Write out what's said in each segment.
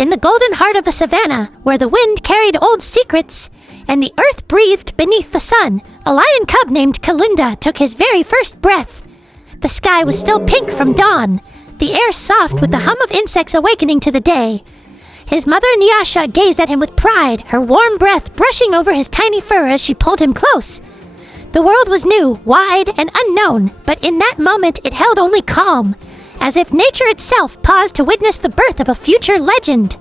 In the golden heart of the savannah, where the wind carried old secrets and the earth breathed beneath the sun, a lion cub named Kalunda took his very first breath. The sky was still pink from dawn, the air soft with the hum of insects awakening to the day. His mother Nyasha gazed at him with pride, her warm breath brushing over his tiny fur as she pulled him close. The world was new, wide, and unknown, but in that moment it held only calm, as if nature itself paused to witness the birth of a future legend.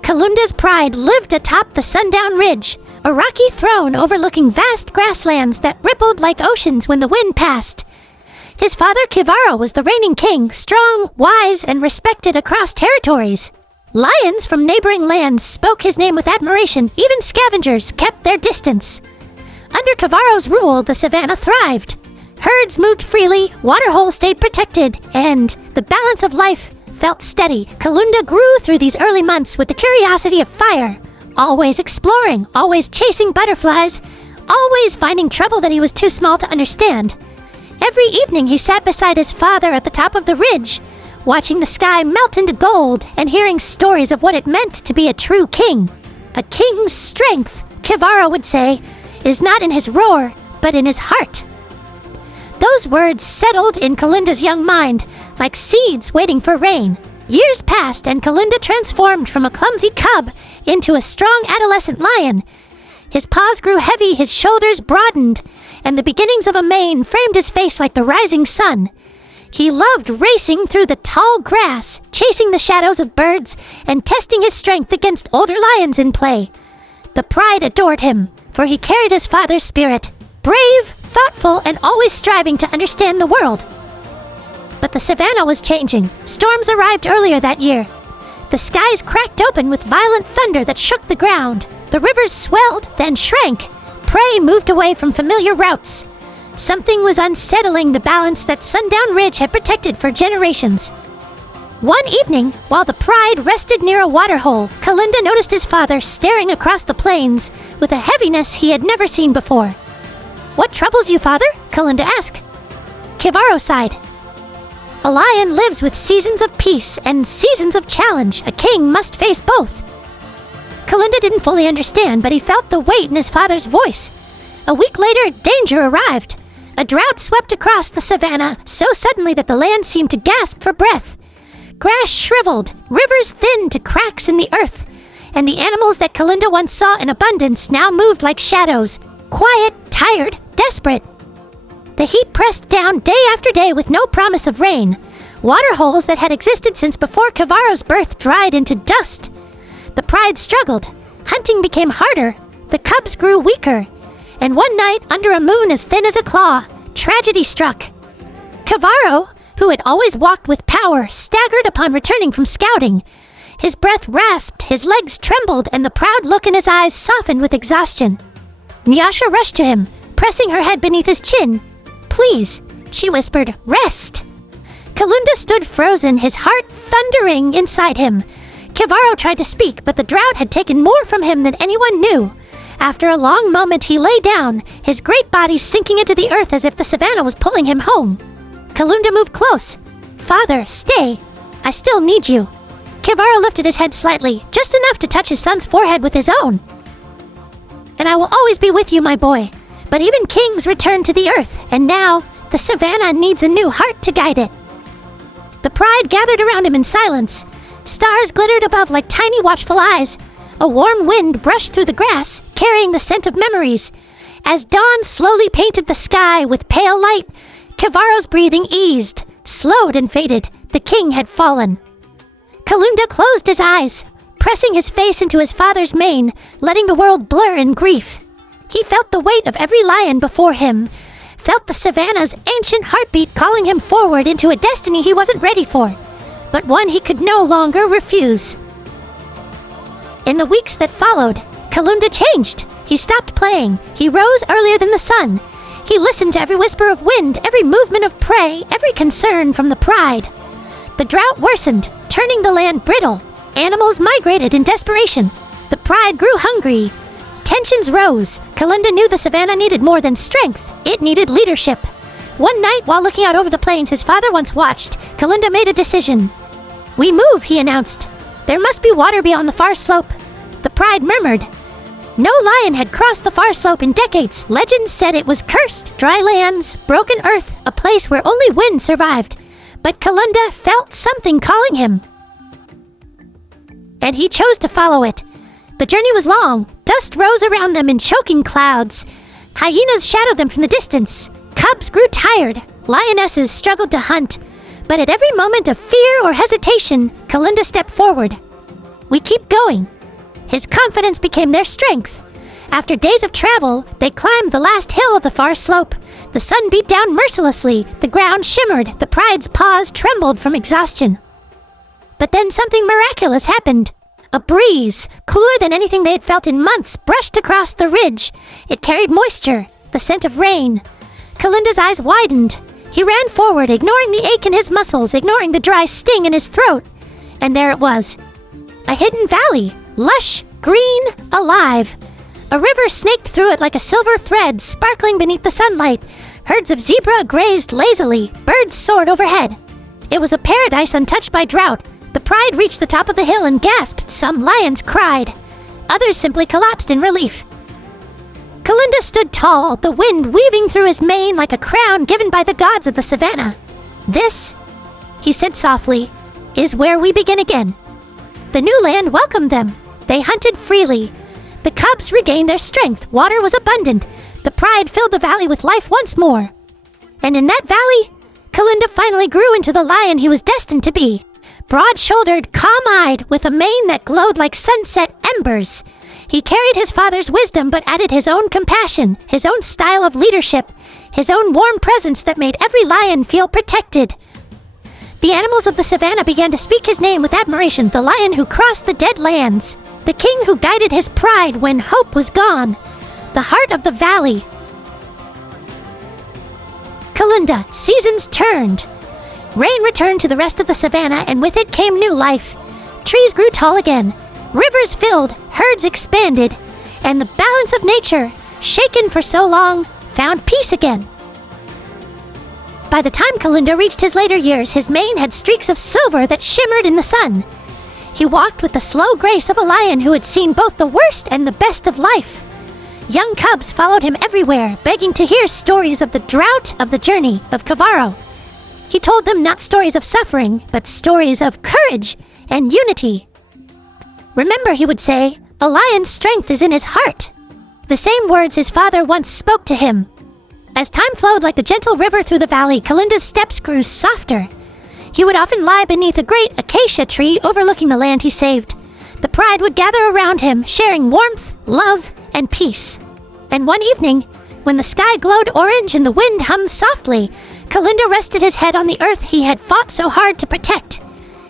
Kalunda's pride lived atop the sundown ridge, a rocky throne overlooking vast grasslands that rippled like oceans when the wind passed. His father Kivaro was the reigning king, strong, wise, and respected across territories. Lions from neighboring lands spoke his name with admiration. Even scavengers kept their distance. Under Kivaro's rule, the savannah thrived. Herds moved freely, waterholes stayed protected, and the balance of life felt steady. Kalunda grew through these early months with the curiosity of fire, always exploring, always chasing butterflies, always finding trouble that he was too small to understand. Every evening he sat beside his father at the top of the ridge, watching the sky melt into gold and hearing stories of what it meant to be a true king. A king's strength, Kivaro would say, is not in his roar, but in his heart. Those words settled in Kalunda's young mind, like seeds waiting for rain. Years passed, and Kalunda transformed from a clumsy cub into a strong adolescent lion. His paws grew heavy, his shoulders broadened, and the beginnings of a mane framed his face like the rising sun. He loved racing through the tall grass, chasing the shadows of birds, and testing his strength against older lions in play. The pride adored him, for he carried his father's spirit, brave, thoughtful, and always striving to understand the world. But the savannah was changing. Storms arrived earlier that year. The skies cracked open with violent thunder that shook the ground. The rivers swelled, then shrank. Prey moved away from familiar routes. Something was unsettling the balance that Sundown Ridge had protected for generations. One evening, while the pride rested near a waterhole, Kalunda noticed his father staring across the plains with a heaviness he had never seen before. "What troubles you, father?" Kalunda asked. Kivaro sighed. "A lion lives with seasons of peace and seasons of challenge. A king must face both." Kalunda didn't fully understand, but he felt the weight in his father's voice. A week later, danger arrived. A drought swept across the savannah so suddenly that the land seemed to gasp for breath. Grass shriveled, rivers thinned to cracks in the earth, and the animals that Kalunda once saw in abundance now moved like shadows, quiet, tired, desperate. The heat pressed down day after day with no promise of rain. Waterholes that had existed since before Kivaro's birth dried into dust. The pride struggled. Hunting became harder. The cubs grew weaker. And one night, under a moon as thin as a claw, tragedy struck. Kivaro, who had always walked with power, staggered upon returning from scouting. His breath rasped, his legs trembled, and the proud look in his eyes softened with exhaustion. Nyasha rushed to him, pressing her head beneath his chin. "Please," she whispered, "rest." Kalunda stood frozen, his heart thundering inside him. Kivaro tried to speak, but the drought had taken more from him than anyone knew. After a long moment, he lay down, his great body sinking into the earth as if the savannah was pulling him home. Kalunda moved close. "Father, stay. I still need you." Kivaro lifted his head slightly, just enough to touch his son's forehead with his own. "And I will always be with you, my boy. But even kings return to the earth, and now the savannah needs a new heart to guide it." The pride gathered around him in silence. Stars glittered above like tiny watchful eyes. A warm wind brushed through the grass, carrying the scent of memories. As dawn slowly painted the sky with pale light, Kivaro's breathing eased, slowed and faded. The king had fallen. Kalunda closed his eyes, pressing his face into his father's mane, letting the world blur in grief. He felt the weight of every lion before him, felt the savannah's ancient heartbeat calling him forward into a destiny he wasn't ready for, but one he could no longer refuse. In the weeks that followed, Kalunda changed. He stopped playing. He rose earlier than the sun. He listened to every whisper of wind, every movement of prey, every concern from the pride. The drought worsened, turning the land brittle. Animals migrated in desperation. The pride grew hungry. Tensions rose. Kalunda knew the savannah needed more than strength. It needed leadership. One night, while looking out over the plains his father once watched, Kalunda made a decision. "We move," he announced. There must be water beyond the far slope, the pride murmured. No lion had crossed the far slope in decades. Legends said it was cursed, dry lands, broken earth, a place where only wind survived. But Kalunda felt something calling him, and he chose to follow it. The journey was long. Dust rose around them in choking clouds. Hyenas shadowed them from the distance. Cubs grew tired. Lionesses struggled to hunt. But at every moment of fear or hesitation, Kalunda stepped forward. We keep going. His confidence became their strength. After days of travel, they climbed the last hill of the far slope. The sun beat down mercilessly. The ground shimmered. The pride's paws trembled from exhaustion. But then something miraculous happened. A breeze, cooler than anything they had felt in months, brushed across the ridge. It carried moisture, the scent of rain. Kalunda's eyes widened. He ran forward, ignoring the ache in his muscles, ignoring the dry sting in his throat. And there it was. A hidden valley, lush, green, alive. A river snaked through it like a silver thread, sparkling beneath the sunlight. Herds of zebra grazed lazily. Birds soared overhead. It was a paradise untouched by drought. The pride reached the top of the hill and gasped. Some lions cried. Others simply collapsed in relief. Kalunda stood tall, the wind weaving through his mane like a crown given by the gods of the savannah. This, he said softly, is where we begin again. The new land welcomed them. They hunted freely. The cubs regained their strength. Water was abundant. The pride filled the valley with life once more. And in that valley, Kalunda finally grew into the lion he was destined to be. Broad-shouldered, calm-eyed, with a mane that glowed like sunset embers. He carried his father's wisdom but added his own compassion, his own style of leadership, his own warm presence that made every lion feel protected. The animals of the savannah began to speak his name with admiration, the lion who crossed the dead lands, the king who guided his pride when hope was gone, the heart of the valley. Kalunda, seasons turned. Rain returned to the rest of the savannah, and with it came new life. Trees grew tall again. Rivers filled, herds expanded, and the balance of nature, shaken for so long, found peace again. By the time Kalunda reached his later years, his mane had streaks of silver that shimmered in the sun. He walked with the slow grace of a lion who had seen both the worst and the best of life. Young cubs followed him everywhere, begging to hear stories of the drought, of the journey, of Kavaro. He told them not stories of suffering, but stories of courage and unity. Remember, he would say, a lion's strength is in his heart. The same words his father once spoke to him. As time flowed like a gentle river through the valley, Kalunda's steps grew softer. He would often lie beneath a great acacia tree overlooking the land he saved. The pride would gather around him, sharing warmth, love, and peace. And one evening, when the sky glowed orange and the wind hummed softly, Kalunda rested his head on the earth he had fought so hard to protect.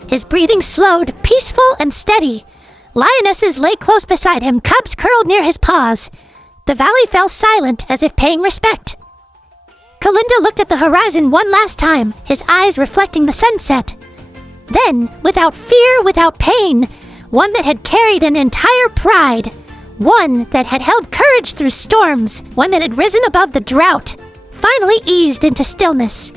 His breathing slowed, peaceful and steady. Lionesses lay close beside him, cubs curled near his paws. The valley fell silent as if paying respect. Kalunda looked at the horizon one last time, his eyes reflecting the sunset. Then, without fear, without pain, one that had carried an entire pride, one that had held courage through storms, one that had risen above the drought, finally eased into stillness.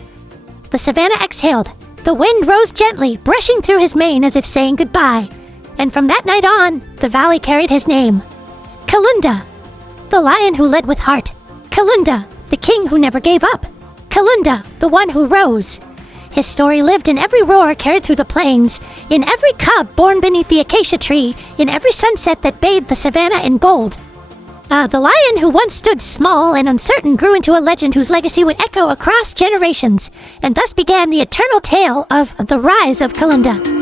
The savannah exhaled. The wind rose gently, brushing through his mane as if saying goodbye. And from that night on, the valley carried his name. Kalunda, the lion who led with heart. Kalunda, the king who never gave up. Kalunda, the one who rose. His story lived in every roar carried through the plains, in every cub born beneath the acacia tree, in every sunset that bathed the savannah in gold. The lion who once stood small and uncertain grew into a legend whose legacy would echo across generations, and thus began the eternal tale of the rise of Kalunda.